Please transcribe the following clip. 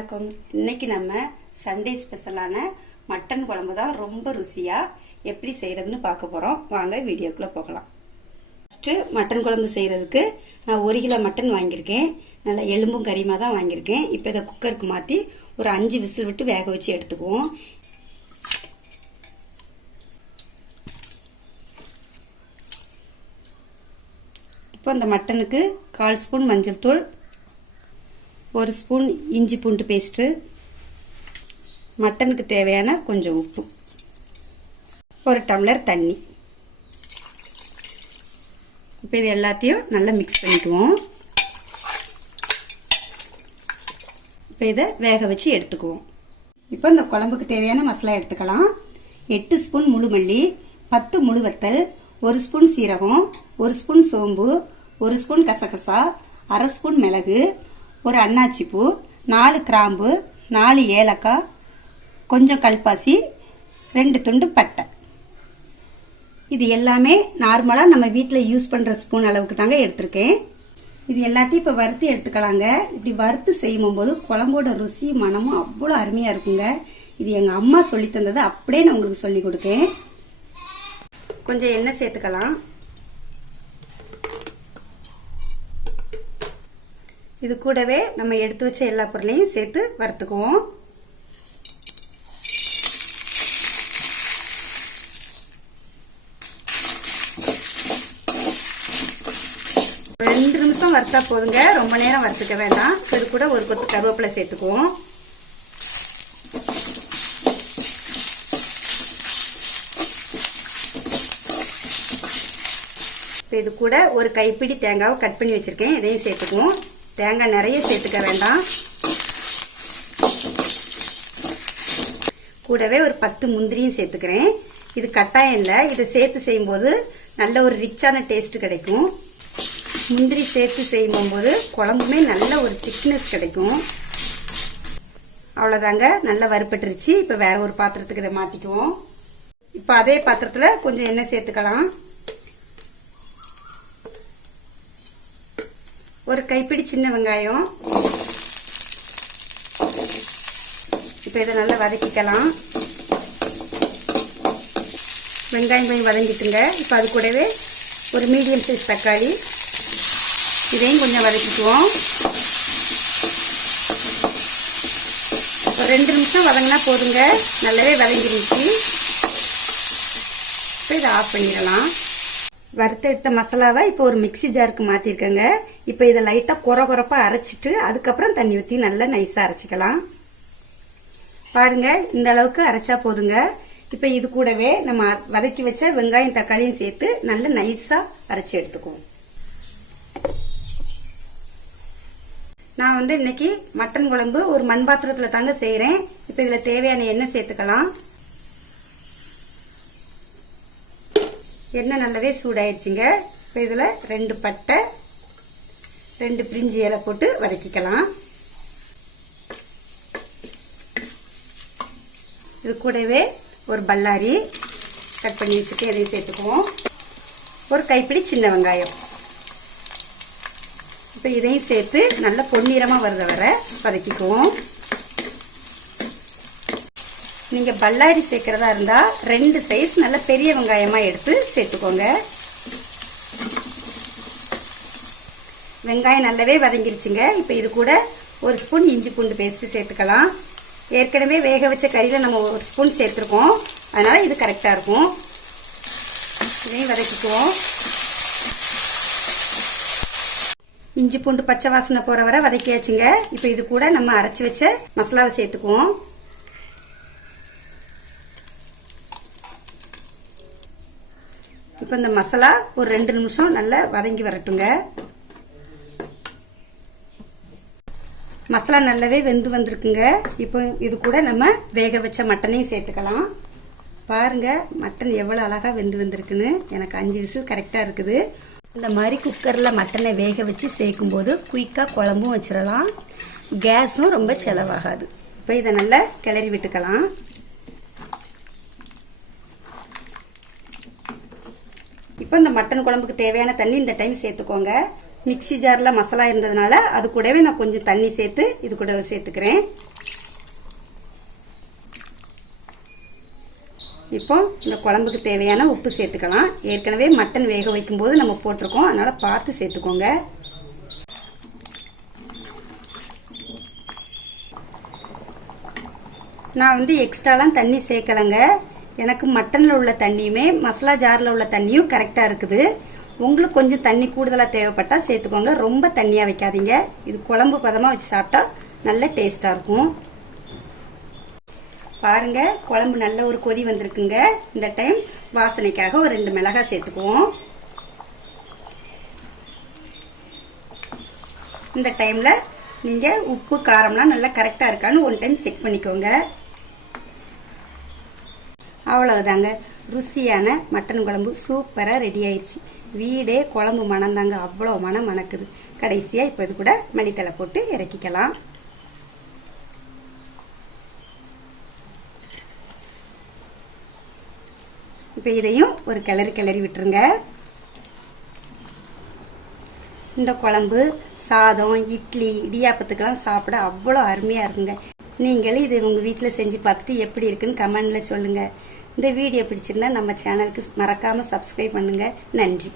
வணக்கம். இன்னைக்கு நம்ம சண்டே ஸ்பெஷலான மட்டன் குழம்பு தான் ரொம்ப ருசியா எப்படி செய்யறதுன்னு பார்க்க போறோம். வாங்க வீடியோக்குள்ள போகலாம். ஃபர்ஸ்ட் மட்டன் குழம்பு செய்யறதுக்கு நான் 1 கிலோ மட்டன் வாங்கியிருக்கேன். நல்லா எலும்பும் கறியுமா தான் வாங்கியிருக்கேன். இப்போ இதை குக்கருக்கு மாற்றி ஒரு 5 விசில் விட்டு வேக வச்சு எடுத்துக்குவோம். இப்போ இந்த மட்டனுக்கு 1/4 ஸ்பூன் மஞ்சள் தூள், 1 ஸ்பூன் இஞ்சி பூண்டு பேஸ்ட்டு, மட்டனுக்கு தேவையான கொஞ்சம் உப்பு, 1 டம்ளர் தண்ணி. இப்போ இது எல்லாத்தையும் நல்லா மிக்ஸ் பண்ணிக்குவோம். இப்போ இதை வேக வச்சு எடுத்துக்குவோம். இப்போ இந்த குழம்புக்கு தேவையான மசாலா எடுத்துக்கலாம். 8 ஸ்பூன் முழு மல்லி, 10 முழு வத்தல், 1 ஸ்பூன் சீரகம், 1 ஸ்பூன் சோம்பு, 1 ஸ்பூன் கசகசா, 1/2 ஸ்பூன் மிளகு, 1 அன்னாச்சி பூ, 4 கிராம்பு, 4 ஏலக்காய், கொஞ்சம் கல்பாசி, 2 துண்டு பட்டை. இது எல்லாமே நார்மலாக நம்ம வீட்டில் யூஸ் பண்ணுற ஸ்பூன் அளவுக்கு தாங்க எடுத்திருக்கேன். இது எல்லாத்தையும் இப்போ வறுத்து எடுத்துக்கலாங்க. இப்படி வறுத்து செய்யும் போது குழம்போட ருசி மனமும் அவ்வளோ அருமையாக இருக்குங்க. இது எங்கள் அம்மா சொல்லி தந்ததை அப்படியே நான் உங்களுக்கு சொல்லி கொடுத்தேன். கொஞ்சம் எண்ணெய் சேர்த்துக்கலாம். இது கூடவே நம்ம எடுத்து வச்ச எல்லா பொருளையும் சேர்த்து வறுத்துக்குவோம். ஒரு 2 நிமிஷம் வறுத்தா போதுங்க, ரொம்ப நேரம் வறுத்துக்க வேண்டாம். இது கூட ஒரு கொத்து கருவேப்பிலை சேர்த்துக்குவோம். இது கூட ஒரு கைப்பிடி தேங்காவை கட் பண்ணி வச்சிருக்கேன், இதையும் சேர்த்துக்குவோம். தேங்காய் நிறைய சேர்த்துக்க வேண்டாம். கூடவே ஒரு 10 முந்திரியும் சேர்த்துக்கிறேன். இது கட்டாயம் இல்லை, இதை சேர்த்து செய்யும்போது நல்ல ஒரு ரிச்சான டேஸ்ட் கிடைக்கும். முந்திரி சேர்த்து செய்யும்போது குழம்புமே நல்ல ஒரு திக்னஸ் கிடைக்கும். அவ்வளோதாங்க, நல்லா வறுப்பட்டுருச்சு. இப்போ வேற ஒரு பாத்திரத்துக்கு இதை மாற்றிக்குவோம். இப்போ அதே பாத்திரத்தில் கொஞ்சம் எண்ணெய் சேர்த்துக்கலாம். ஒரு கைப்பிடி சின்ன வெங்காயம். இப்போ இதை நல்லா வதக்கிக்கலாம். வெங்காயம் கொஞ்சம் வதங்கிட்டுங்க. இப்போ அது கூடவே ஒரு மீடியம் சைஸ் தக்காளி, இதையும் கொஞ்சம் வதக்கிக்குவோம். ஒரு 2 நிமிஷம் வதங்கினா போதுங்க, நல்லாவே வதங்கிருச்சு. இப்போ இதை ஆஃப் பண்ணிடலாம். வறுத்த எடுத்த மசாலாவை இப்போ ஒரு மிக்சி ஜாருக்கு மாற்றிருக்கேங்க. இப்போ இதை லைட்டாக குறப்பாக அரைச்சிட்டு அதுக்கப்புறம் தண்ணி ஊற்றி நல்லா நைஸாக அரைச்சிக்கலாம். பாருங்க, இந்த அளவுக்கு அரைச்சா போதுங்க. இப்போ இது கூடவே நம்ம வதக்கி வச்ச வெங்காயம் தக்காளியும் சேர்த்து நல்லா நைஸாக அரைச்சி எடுத்துக்குவோம். நான் இன்னைக்கு மட்டன் குழம்பு ஒரு மண் பாத்திரத்தில் தாங்க செய்கிறேன். இப்போ இதில் தேவையான எண்ணெய் சேர்த்துக்கலாம். எண்ணெய் நல்லாவே சூடாயிருச்சுங்க. இப்போ இதில் 2 பட்டை, 2 பிரிஞ்சி இலை போட்டு வதக்கிக்கலாம். இது கூடவே ஒரு பல்லாரி கட் பண்ணி வச்சுட்டு எதையும் சேர்த்துக்குவோம். ஒரு கைப்பிடி சின்ன வெங்காயம். இப்போ இதையும் சேர்த்து நல்லா பொன்னிறமாக வருத வர வதக்கிக்குவோம். நீங்கள் பல்லாரி சேர்க்கிறதா இருந்தால் 2 சைஸ் நல்ல பெரிய வெங்காயமாக எடுத்து சேர்த்துக்கோங்க. வெங்காயம் நல்லாவே வதங்கிருச்சுங்க. இப்போ இது கூட 1 ஸ்பூன் இஞ்சி பூண்டு பேஸ்ட் சேர்த்துக்கலாம். ஏற்கனவே வேக வச்ச கறியில் நம்ம 1 ஸ்பூன் சேர்த்துருக்கோம், அதனால் இது கரெக்டாக இருக்கும். இதையும் வதக்கிக்குவோம். இஞ்சி பூண்டு பச்சை வாசனை போகிற வரை வதக்கியாச்சுங்க. இப்போ இது கூட நம்ம அரைச்சி வச்ச மசாலாவை சேர்த்துக்குவோம். இப்போ இந்த மசாலா ஒரு 2 நிமிஷம் நல்லா வதங்கி வரட்டுங்க. மசாலா நல்லாவே வெந்து வந்திருக்குங்க. இப்போ இது கூட நம்ம வேக வச்ச மட்டனையும் சேர்த்துக்கலாம். பாருங்க, மட்டன் எவ்வளோ அழகாக வெந்து வந்திருக்குன்னு. எனக்கு 5 விசில் கரெக்டாக இருக்குது. இந்த மாதிரி குக்கரில் மட்டனை வேக வச்சு சேர்க்கும் போது குயிக்காக குழம்பும் வச்சிடலாம், கேஸும் ரொம்ப செலவாகாது. இப்போ இதை நல்லா கிளறி விட்டுக்கலாம். இப்போ இந்த மட்டன் குழம்புக்கு தேவையான தண்ணி இந்த டைம் சேர்த்துக்கோங்க. மிக்ஸி ஜாரில் மசாலா இருந்ததுனால அது கூடவே நான் கொஞ்சம் தண்ணி சேர்த்து இது கூட சேர்த்துக்கிறேன். இப்போ இந்த குழம்புக்கு தேவையான உப்பு சேர்த்துக்கலாம். ஏற்கனவே மட்டன் வேக வைக்கும்போது நம்ம போட்டிருக்கோம், அதனால பார்த்து சேர்த்துக்கோங்க. நான் வந்து எக்ஸ்ட்ராலாம் தண்ணி சேர்க்கலைங்க. எனக்கு மட்டனில் உள்ள தண்ணியுமே மசாலா ஜாரில் உள்ள தண்ணியும் கரெக்டாக இருக்குது. உங்களுக்கு கொஞ்சம் தண்ணி கூடுதலாக தேவைப்பட்டால் சேர்த்துக்கோங்க. ரொம்ப தண்ணியாக வைக்காதீங்க. இது குழம்பு பதமாக வச்சு சாப்பிட்டா நல்ல டேஸ்டாக இருக்கும். பாருங்க, குழம்பு நல்ல ஒரு கொதி வந்திருக்குங்க. இந்த டைம் வாசனைக்காக ஒரு 2 மிளகாய் சேர்த்துக்குவோம். இந்த டைம்ல நீங்க உப்பு காரம்லாம் நல்லா கரெக்டா இருக்கான்னு ஒரு டைம் செக் பண்ணிக்கோங்க. அவ்வளவுதாங்க, ருசியான மட்டன் குழம்பு சூப்பரா ரெடி ஆயிடுச்சு. வீடே குழம்பு மணந்தாங்க, அவ்வளோ மனம் மணக்குது. கடைசியா இப்போ இது கூட மல்லித்தலை போட்டு இறக்கிக்கலாம். இப்போ இதையும் ஒரு கிளறி விட்டுருங்க. இந்த குழம்பு சாதம், இட்லி, இடியாப்பத்துக்கெல்லாம் சாப்பிட அவ்வளோ அருமையாக இருக்குங்க. நீங்களும் இது உங்கள் வீட்டில் செஞ்சு பார்த்துட்டு எப்படி இருக்குன்னு கமெண்டில் சொல்லுங்கள். இந்த வீடியோ பிடிச்சிருந்தா நம்ம சேனலுக்கு மறக்காமல் சப்ஸ்கிரைப் பண்ணுங்கள். நன்றி.